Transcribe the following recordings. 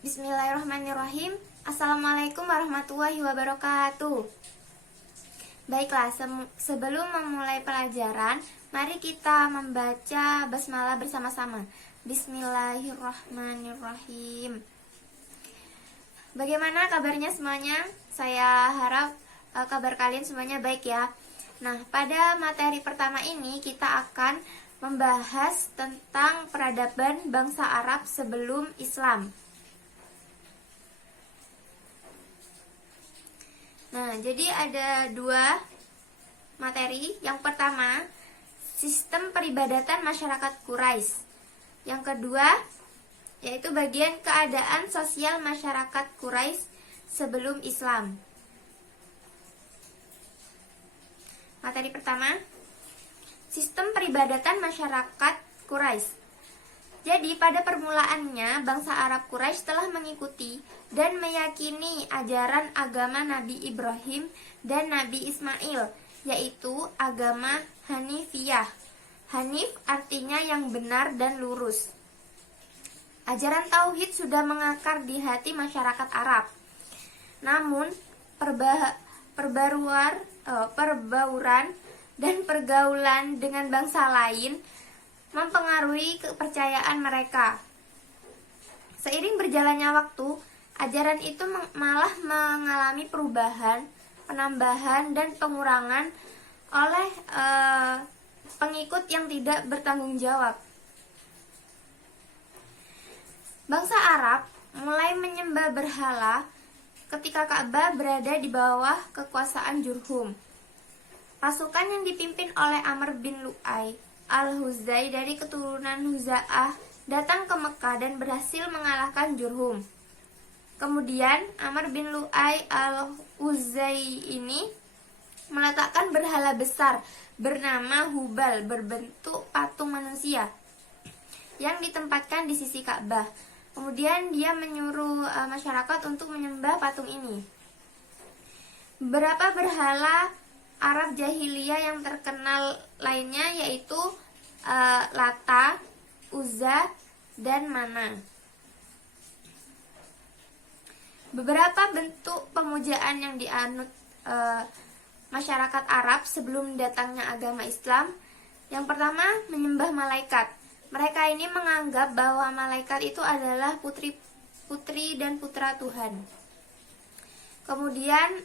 Bismillahirrahmanirrahim. Assalamualaikum warahmatullahi wabarakatuh. Baiklah, sebelum memulai pelajaran, mari kita membaca basmalah bersama-sama. Bismillahirrahmanirrahim. Bagaimana kabarnya semuanya? Saya harap kabar kalian semuanya baik ya. Nah, pada materi pertama ini kita akan membahas tentang peradaban bangsa Arab sebelum Islam. Nah, jadi ada dua materi. Yang pertama, sistem peribadatan masyarakat Quraisy. Yang kedua, yaitu bagian keadaan sosial masyarakat Quraisy sebelum Islam. Materi pertama, sistem peribadatan masyarakat Quraisy. Jadi pada permulaannya bangsa Arab Quraisy telah mengikuti dan meyakini ajaran agama Nabi Ibrahim dan Nabi Ismail, yaitu agama Hanifiyah. Hanif artinya yang benar dan lurus. Ajaran tauhid sudah mengakar di hati masyarakat Arab. Namun perbauran dan pergaulan dengan bangsa lain mempengaruhi kepercayaan mereka. Seiring berjalannya waktu, ajaran itu malah mengalami perubahan, penambahan, dan pengurangan oleh pengikut yang tidak bertanggung jawab. Bangsa Arab mulai menyembah berhala ketika Ka'bah berada di bawah kekuasaan Jurhum. Pasukan yang dipimpin oleh Amr bin Lu'ay al-Huzai dari keturunan Huza'ah datang ke Mekah dan berhasil mengalahkan Jurhum. Kemudian Amr bin Lu'ay al-Huzai ini meletakkan berhala besar bernama Hubal berbentuk patung manusia yang ditempatkan di sisi Ka'bah. Kemudian dia menyuruh masyarakat untuk menyembah patung ini. Beberapa berhala Arab jahiliyah yang terkenal lainnya yaitu Lata, Uzza, dan Mana. Beberapa bentuk pemujaan yang dianut masyarakat Arab sebelum datangnya agama Islam. Yang pertama, menyembah malaikat. Mereka ini menganggap bahwa malaikat itu adalah putri dan putra Tuhan. Kemudian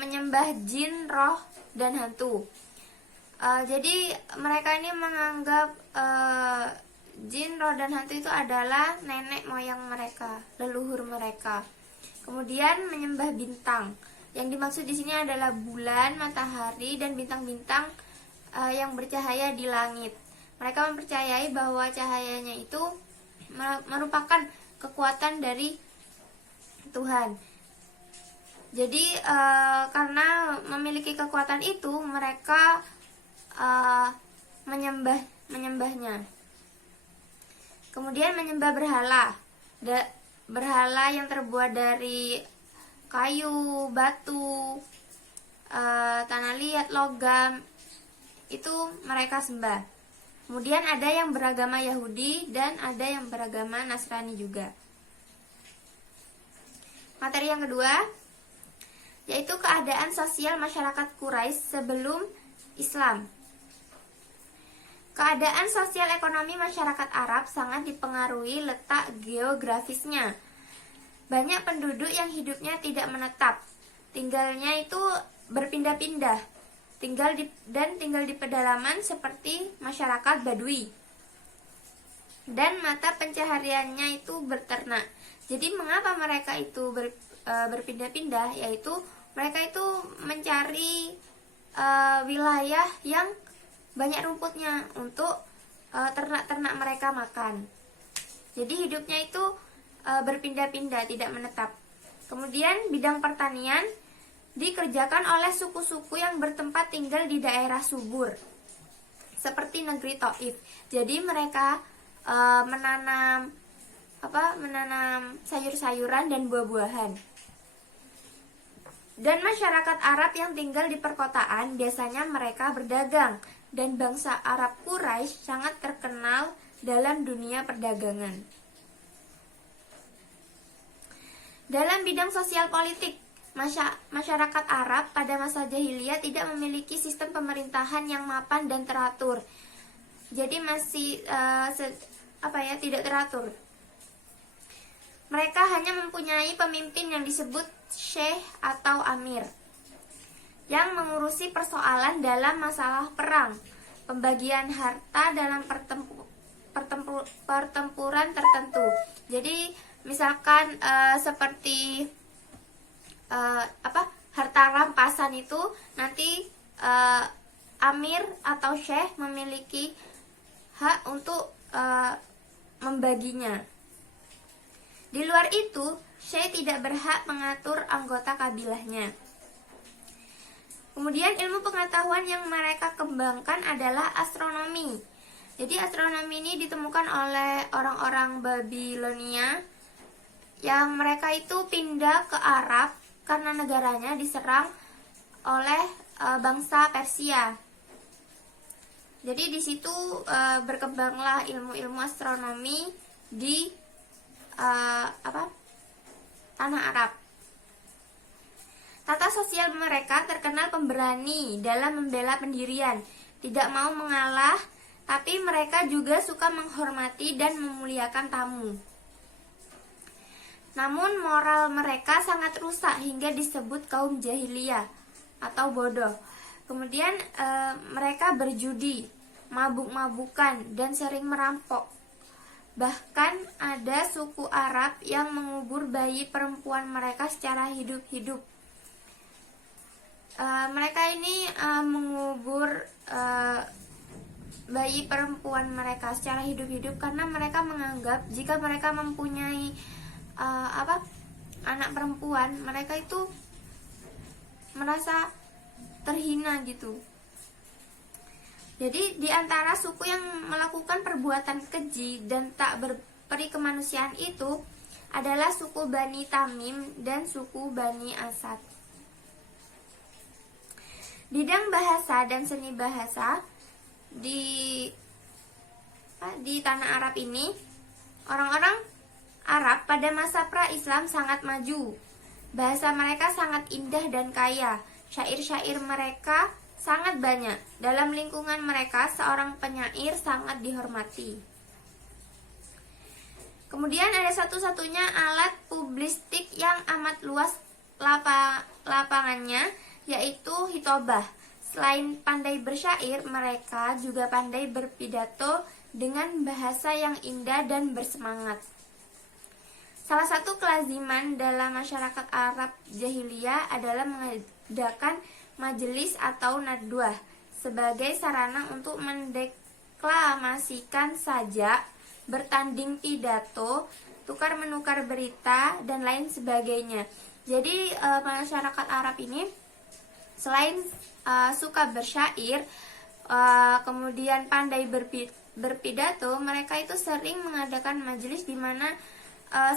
menyembah jin, roh, dan hantu. Jadi mereka ini menganggap jin, roh, dan hantu itu adalah nenek moyang mereka, leluhur mereka. Kemudian menyembah bintang. Yang dimaksud di sini adalah bulan, matahari, dan bintang-bintang yang bercahaya di langit. Mereka mempercayai bahwa cahayanya itu merupakan kekuatan dari Tuhan. Jadi karena memiliki kekuatan itu, mereka menyembahnya. Kemudian menyembah berhala. Berhala yang terbuat dari kayu, batu, tanah liat, logam, itu mereka sembah. Kemudian ada yang beragama Yahudi dan ada yang beragama Nasrani juga. Materi yang kedua, yaitu keadaan sosial masyarakat Quraisy sebelum Islam. Keadaan sosial ekonomi masyarakat Arab sangat dipengaruhi letak geografisnya. Banyak penduduk yang hidupnya tidak menetap, tinggalnya itu berpindah-pindah, tinggal di pedalaman seperti masyarakat Badui. Dan mata pencahariannya itu berternak. Jadi mengapa mereka itu berpindah-pindah? Yaitu mereka itu mencari wilayah yang banyak rumputnya untuk ternak-ternak mereka makan. Jadi hidupnya itu berpindah-pindah, tidak menetap. Kemudian bidang pertanian dikerjakan oleh suku-suku yang bertempat tinggal di daerah subur, seperti negeri Taif. Jadi mereka menanam sayur-sayuran dan buah-buahan. Dan masyarakat Arab yang tinggal di perkotaan biasanya mereka berdagang, dan bangsa Arab Quraisy sangat terkenal dalam dunia perdagangan. Dalam bidang sosial politik, masyarakat Arab pada masa jahiliyah tidak memiliki sistem pemerintahan yang mapan dan teratur. Jadi masih tidak teratur. Mereka hanya mempunyai pemimpin yang disebut syekh atau amir, yang mengurusi persoalan dalam masalah perang, pembagian harta dalam pertempuran tertentu. Jadi misalkan seperti harta rampasan itu nanti amir atau syekh memiliki hak untuk membaginya. Di luar itu, syekh tidak berhak mengatur anggota kabilahnya. Kemudian ilmu pengetahuan yang mereka kembangkan adalah astronomi. Jadi astronomi ini ditemukan oleh orang-orang Babilonia yang mereka itu pindah ke Arab karena negaranya diserang oleh bangsa Persia. Jadi di situ berkembanglah ilmu-ilmu astronomi di tanah Arab. Tata sosial mereka terkenal pemberani dalam membela pendirian, tidak mau mengalah, tapi mereka juga suka menghormati dan memuliakan tamu. Namun moral mereka sangat rusak hingga disebut kaum jahiliyah atau bodoh. Kemudian mereka berjudi, mabuk-mabukan, dan sering merampok. Bahkan ada suku Arab yang mengubur bayi perempuan mereka secara hidup-hidup. Mereka ini mengubur bayi perempuan mereka secara hidup-hidup karena mereka menganggap jika mereka mempunyai anak perempuan, mereka itu merasa terhina gitu. Jadi di antara suku yang melakukan perbuatan keji dan tak berperi kemanusiaan itu adalah suku Bani Tamim dan suku Bani Asad. Bidang bahasa dan seni bahasa di tanah Arab ini, orang-orang Arab pada masa pra-Islam sangat maju. Bahasa mereka sangat indah dan kaya. Syair-syair mereka sangat banyak. Dalam lingkungan mereka, seorang penyair sangat dihormati. Kemudian ada satu-satunya alat publistik yang amat luas lapangannya, yaitu hitobah. Selain pandai bersyair, mereka juga pandai berpidato dengan bahasa yang indah dan bersemangat. Salah satu kelaziman dalam masyarakat Arab jahiliyah adalah mengadakan majelis atau nadwah sebagai sarana untuk mendeklamasikan sajak, bertanding pidato, tukar-menukar berita, dan lain sebagainya. Jadi masyarakat Arab ini selain suka bersyair, kemudian pandai berpidato, mereka itu sering mengadakan majelis di mana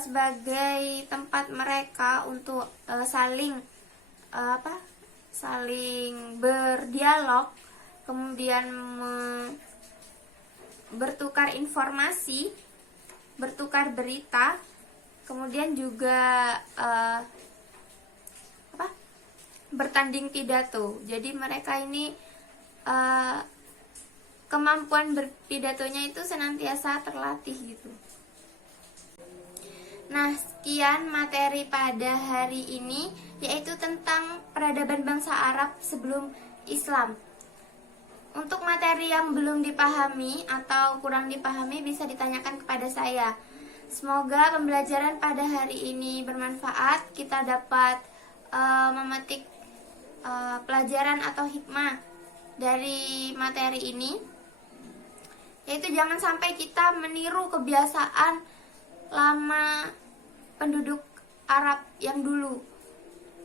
sebagai tempat mereka untuk saling berdialog, kemudian bertukar informasi, bertukar berita, kemudian juga bertanding pidato. Jadi mereka ini kemampuan berpidatonya itu senantiasa terlatih gitu. Nah, sekian materi pada hari ini, yaitu tentang peradaban bangsa Arab sebelum Islam. Untuk materi yang belum dipahami atau kurang dipahami bisa ditanyakan kepada saya. Semoga pembelajaran pada hari ini bermanfaat, kita dapat memetik pelajaran atau hikmah dari materi ini, yaitu jangan sampai kita meniru kebiasaan lama penduduk Arab yang dulu.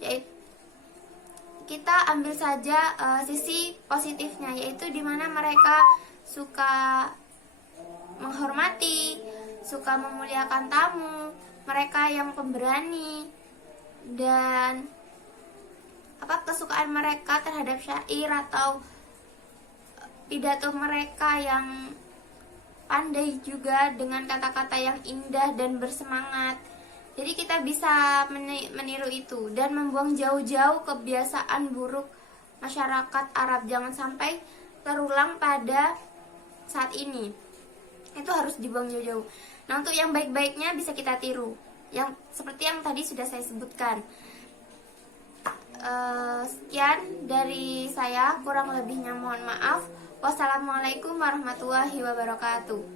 Yaitu kita ambil saja sisi positifnya, yaitu dimana mereka suka menghormati, suka memuliakan tamu, mereka yang pemberani, dan kesukaan mereka terhadap syair atau pidato mereka yang pandai juga dengan kata-kata yang indah dan bersemangat. Jadi kita bisa meniru itu dan membuang jauh-jauh kebiasaan buruk masyarakat Arab. Jangan sampai terulang pada saat ini. Itu harus dibuang jauh-jauh. Nah, untuk yang baik-baiknya bisa kita tiru. Yang seperti yang tadi sudah saya sebutkan. Sekian dari saya, kurang lebihnya mohon maaf. Wassalamualaikum warahmatullahi wabarakatuh.